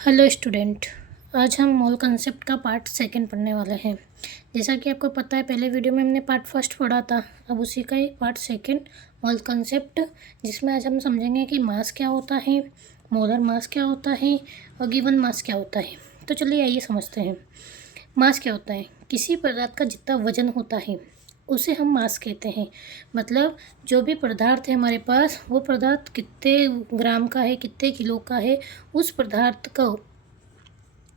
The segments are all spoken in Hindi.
Hello student. आज हम मोल कंसेप्ट का पार्ट सेकंड पढ़ने वाले हैं। जैसा कि आपको पता है, पहले वीडियो में हमने पार्ट फर्स्ट पढ़ा था, अब उसी का ही पार्ट सेकंड मोल कंसेप्ट, जिसमें आज हम समझेंगे कि मास क्या होता है, मोलर मास क्या होता है और गिवन मास क्या होता है। तो चलिए आइए समझते हैं। मास क्या होता है? किसी पदार्थ का जितना वजन होता है उसे हम मास कहते हैं। मतलब जो भी पदार्थ है हमारे पास, वो पदार्थ कितने ग्राम का है, कितने किलो का है, उस पदार्थ का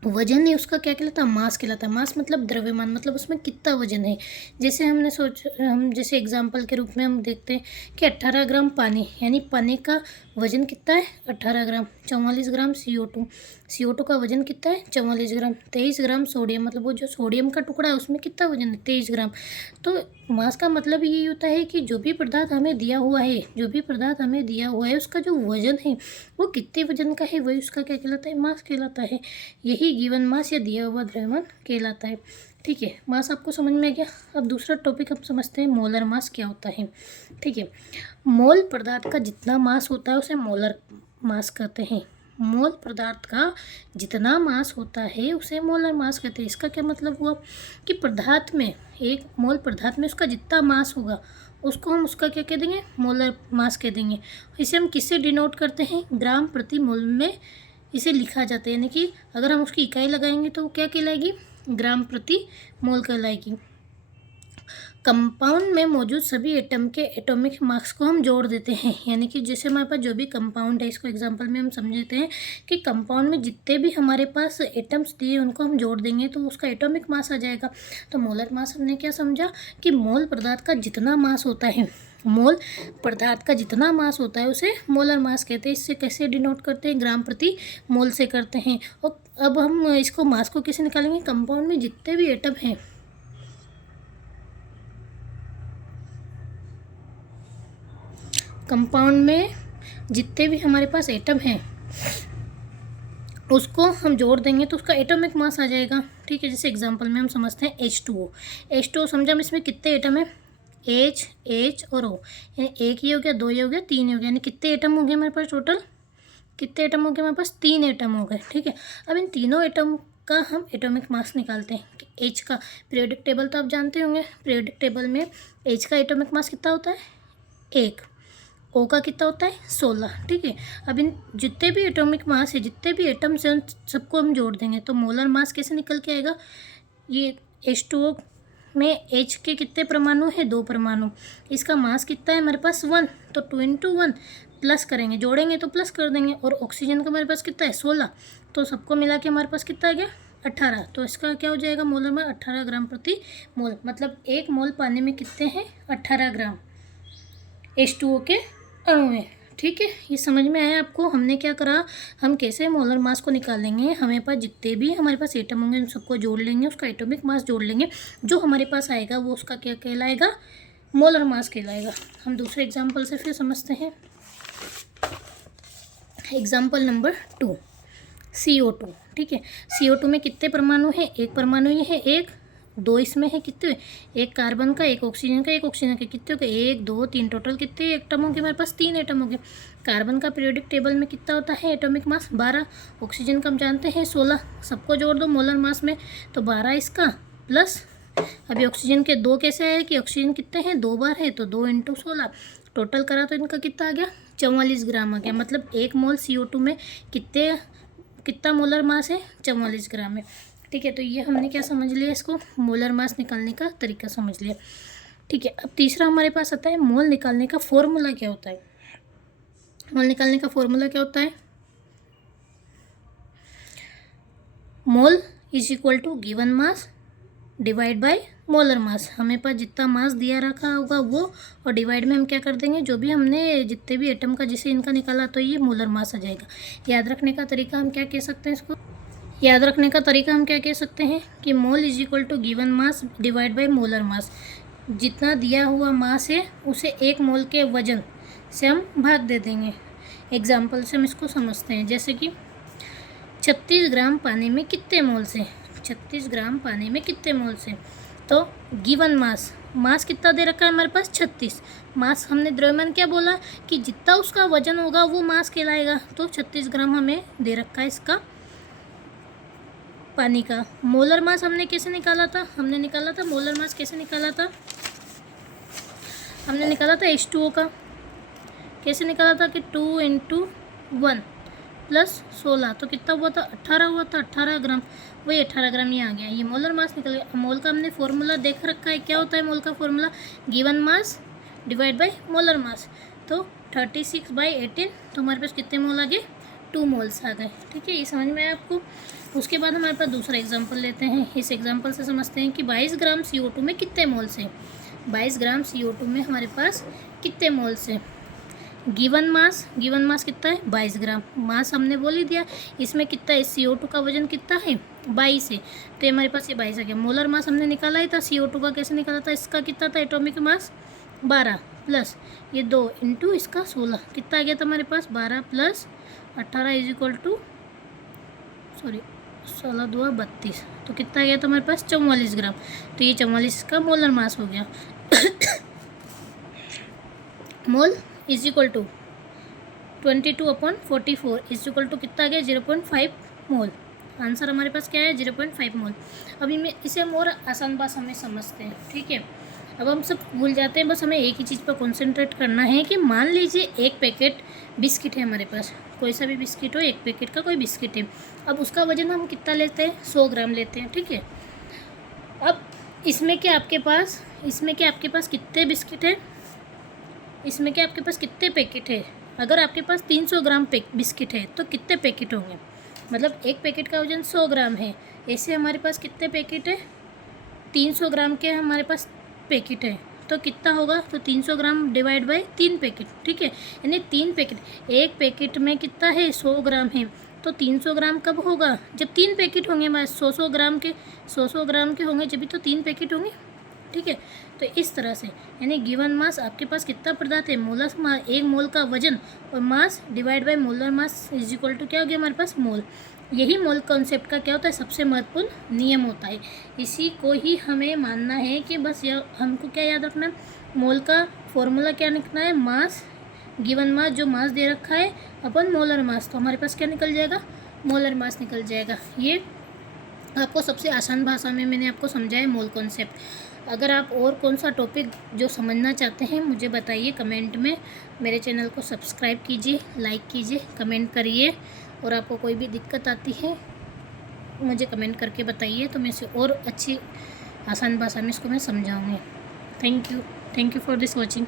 वजन है उसका क्या कहलाता है? मास कहलाता है। मास मतलब द्रव्यमान, मतलब उसमें कितना वजन है। जैसे हम जैसे एग्जांपल के रूप में हम देखते हैं कि 18 ग्राम पानी, यानी पानी का वजन कितना है? 18 ग्राम। 44 ग्राम CO2 का वजन कितना है? 44 ग्राम। 23 ग्राम सोडियम, मतलब वो जो सोडियम का टुकड़ा है उसमें कितना वजन है? 23 ग्राम। तो मास का मतलब यही होता है कि जो भी पदार्थ हमें दिया हुआ है उसका जो वजन है वो कितने वजन का है, वही उसका क्या कहलाता है? मास कहलाता है। यही गिवन मास या दिया हुआ द्रव्यमान कहलाता है। ठीक है, मास आपको समझ में आ गया। अब दूसरा टॉपिक हम समझते हैं, मोलर मास क्या होता है। ठीक है, मोल पदार्थ का जितना मास होता है उसे मोलर मास कहते हैं। मोल पदार्थ का जितना मास होता है उसे मोलर मास कहते हैं। इसका क्या मतलब हुआ कि पदार्थ में, एक मोल पदार्थ में उसका जितना मास होगा उसको हम उसका क्या कह देंगे? मोलर मास कह देंगे। इसे हम किससे डिनोट करते हैं? ग्राम प्रति मोल में इसे लिखा जाता है। यानी कि अगर हम उसकी इकाई लगाएंगे तो वो क्या कहलाएगी? ग्राम प्रति मोल कहलाएगी। कंपाउंड में मौजूद सभी एटम के एटॉमिक मास को हम जोड़ देते हैं। यानी कि जैसे हमारे पास जो भी कंपाउंड है, इसको एग्जांपल में हम समझते हैं कि कंपाउंड में जितने भी हमारे पास एटम्स दिए उनको हम जोड़ देंगे तो उसका एटॉमिक मास आ जाएगा। तो मोलर मास हमने क्या समझा कि मोल पदार्थ का जितना मास होता है, मोल पदार्थ का जितना मास होता है उसे मोलर मास कहते हैं। इससे कैसे डिनोट करते हैं? ग्राम प्रति मोल से करते हैं। और अब हम इसको मास को कैसे निकालेंगे? कंपाउंड में जितने भी एटम हैं, कंपाउंड में जितने भी हमारे पास एटम हैं उसको हम जोड़ देंगे तो उसका एटॉमिक मास आ जाएगा। ठीक है, जैसे एग्जांपल में हम समझते हैं H2O। H2O समझा हम, इसमें कितने एटम है? H और O, यानी एक ही हो गया, दो ही हो गया, तीन ही हो गया। यानी कितने एटम हो गए हमारे पास टोटल? कितने एटम हो गए हमारे पास? 3 एटम हो गए। ठीक है, अब इन तीनों एटम का हम एटॉमिक मास निकालते हैं कि H का पीरियोडिक टेबल तो आप जानते होंगे। पीरियोडिक टेबल में H का एटॉमिक मास कितना होता है? 1। O का कितना होता है? 16। ठीक है, अब इन जितने भी एटॉमिक मास है, जितने भी एटम्स हैं, उन सबको हम जोड़ देंगे तो मोलर मास कैसे निकल के आएगा? ये H2O में H के कितने परमाणु है? 2 परमाणु। इसका मास कितना है हमारे पास? 1। तो 2 × 1 प्लस करेंगे, जोड़ेंगे तो प्लस कर देंगे। और ऑक्सीजन का हमारे पास कितना है? 16। तो सबको मिला के हमारे पास कितना आ गया? 18। तो इसका क्या हो जाएगा? मोलर में 18 ग्राम प्रति मोल। मतलब एक मोल पानी में कितने हैं? 18 ग्राम H2O के अणु है। ठीक है, ये समझ में आया आपको? हमने क्या करा, हम कैसे मोलर मास को निकालेंगे? हमें पास जितने भी हमारे पास एटम होंगे उन सबको जोड़ लेंगे, उसका एटॉमिक मास जोड़ लेंगे, जो हमारे पास आएगा वो उसका क्या कहलाएगा? मोलर मास कहलाएगा। हम दूसरे एग्जाम्पल से फिर समझते हैं। Example number 2, CO2। ठीक है, CO2 में कितने परमाणु हैं? एक परमाणु ये है, एक, दो इसमें है, कितने? एक कार्बन का, एक ऑक्सीजन का, एक ऑक्सीजन का। कितने हो गए? 1 2 3, टोटल कितने एटम होंगे हमारे पास? 3 एटम होंगे। कार्बन का पीरियोडिक टेबल में कितना होता है एटॉमिक मास? 12। ऑक्सीजन का हम जानते हैं 16। सबको जोड़ दो मोलर मास में तो 12 इसका प्लस, अभी ऑक्सीजन के 2 कैसे आए कि ऑक्सीजन कितने हैं? 2 बार है तो 2 × 16, टोटल करा तो इनका कितना आ गया? 44 ग्राम आ गया। मतलब एक मोल CO2 में कितना मोलर मास है? 44 ग्राम है। ठीक है, तो ये हमने क्या समझ लिया? इसको मोलर मास निकालने का तरीका समझ लिया। ठीक है, अब तीसरा हमारे पास आता है मोल निकालने का फॉर्मूला क्या होता है। मोल निकालने का फॉर्मूला क्या होता है? Mole is equal to given mass divide by molar mass. हमें पास जितना मास दिया रखा होगा वो, और डिवाइड में हम क्या कर देंगे, जो भी हमने जितने भी एटम का जिसे इनका निकाला तो ये मोलर मास आ जाएगा। याद रखने का तरीका हम क्या कह सकते हैं? इसको याद रखने का तरीका हम क्या कह सकते हैं कि mole is equal to given mass divide by molar mass. जितना दिया हुआ मास है उसे एक मोल के वजन से हम भाग दे देंगे। एग्जाम्पल से हम इसको समझते हैं, जैसे कि 36 ग्राम पानी में कितने मोल से? 36 ग्राम पानी में कितने मोल से? तो गिवन मास कितना दे रखा है हमारे पास? 36। मास हमने द्रव्यमान क्या बोला कि जितना उसका वजन होगा वो मास कहलाएगा। तो 36 ग्राम हमें दे रखा है इसका पानी का। मोलर मास हमने कैसे निकाला था? हमने निकाला था मोलर मास कैसे निकाला था? हमने निकाला था H2O का। कैसे निकाला था कि 2 × 1 + 16 तो कितना हुआ था? 18 हुआ था, 18 ग्राम। वही 18 ग्राम ये आ गया, ये मोलर मास निकल गया। मोल का हमने फॉर्मूला देख रखा है, क्या होता है मोल का formula? Given mass divide by molar मास। तो 36/18, तो हमारे पास कितने मोल आ गए? 2 मोल्स आ गए। ठीक है, ये समझ में आया आपको? उसके बाद हमारे पास दूसरा एग्जाम्पल लेते हैं। इस एग्जाम्पल से समझते हैं कि 22 ग्राम CO2 में कितने मोल्स हैं। 22 ग्राम CO2 में हमारे पास कितने मोल्स हैं? गिवन मास कितना है? 22 ग्राम। मास हमने बोल ही दिया। इसमें कितना है? CO2 का वजन कितना है? 22 है, तो हमारे पास ये 22 आ गया। मोलर मास हमने निकाला ही था, CO2 का कैसे निकाला था? इसका कितना था? एटॉमिक मास 12 प्लस ये 2 × इसका 16, कितना आ गया था हमारे पास? 12 + 18 = 16 2 32, तो कितना आ गया था हमारे पास? 44 ग्राम। तो ये 44 का मोलर मास हो गया। मोल = 22/44 = कितना आ गया? 0.5 मोल। आंसर हमारे पास क्या है? 0.5 मोल। अभी मैं इसे हम और आसान भाषा में समझते हैं। ठीक है, अब हम सब भूल जाते हैं, बस हमें एक ही चीज़ पर कंसंट्रेट करना है कि मान लीजिए एक पैकेट बिस्किट है हमारे पास, कोई सा भी बिस्किट हो, एक पैकेट का कोई बिस्किट है। अब उसका वजन हम कितना लेते हैं? 100 ग्राम लेते हैं। ठीक है, अब इसमें क्या आपके पास कितने बिस्किट है? इसमें क्या आपके पास कितने पैकेट है? अगर आपके पास 300 ग्राम बिस्किट है तो कितने पैकेट होंगे? मतलब एक पैकेट का वजन 100 ग्राम है, ऐसे हमारे पास कितने पैकेट है? 300 ग्राम के हमारे पास पैकेट है, तो कितना होगा? तो 300 ग्राम डिवाइड बाय 3 पैकेट। ठीक है, यानी 3 पैकेट, एक पैकेट में कितना है? 100 ग्राम है, तो 300 ग्राम कब होगा? जब 3 पैकेट होंगे हमारे 100 ग्राम के, 100 ग्राम के होंगे, जब भी तो 3 पैकेट होंगे। ठीक है, तो इस तरह से यानी गिवन मास आपके पास कितना पदार्थ है? मोलर मास, एक मोल का वजन, और मास डिवाइड बाय मोलर मास = क्या हो गया हमारे पास? मोल। यही मोल कॉन्सेप्ट का क्या होता है? सबसे महत्वपूर्ण नियम होता है। इसी को ही हमें मानना है कि बस यह हमको क्या याद रखना है? मोल का फॉर्मूला क्या लिखना है? मास, गिवन मास जो मास दे रखा है, अपन मोलर मास, तो हमारे पास क्या निकल जाएगा? मोलर मास निकल जाएगा। ये आपको सबसे आसान भाषा में मैंने आपको समझाया मोल कॉन्सेप्ट। अगर आप और कौन सा टॉपिक जो समझना चाहते हैं मुझे बताइए कमेंट में। मेरे चैनल को सब्सक्राइब कीजिए, लाइक कीजिए, कमेंट करिए, और आपको कोई भी दिक्कत आती है मुझे कमेंट करके बताइए, तो मैं इसे और अच्छी आसान भाषा में इसको मैं समझाऊँगी। Thank you for this watching.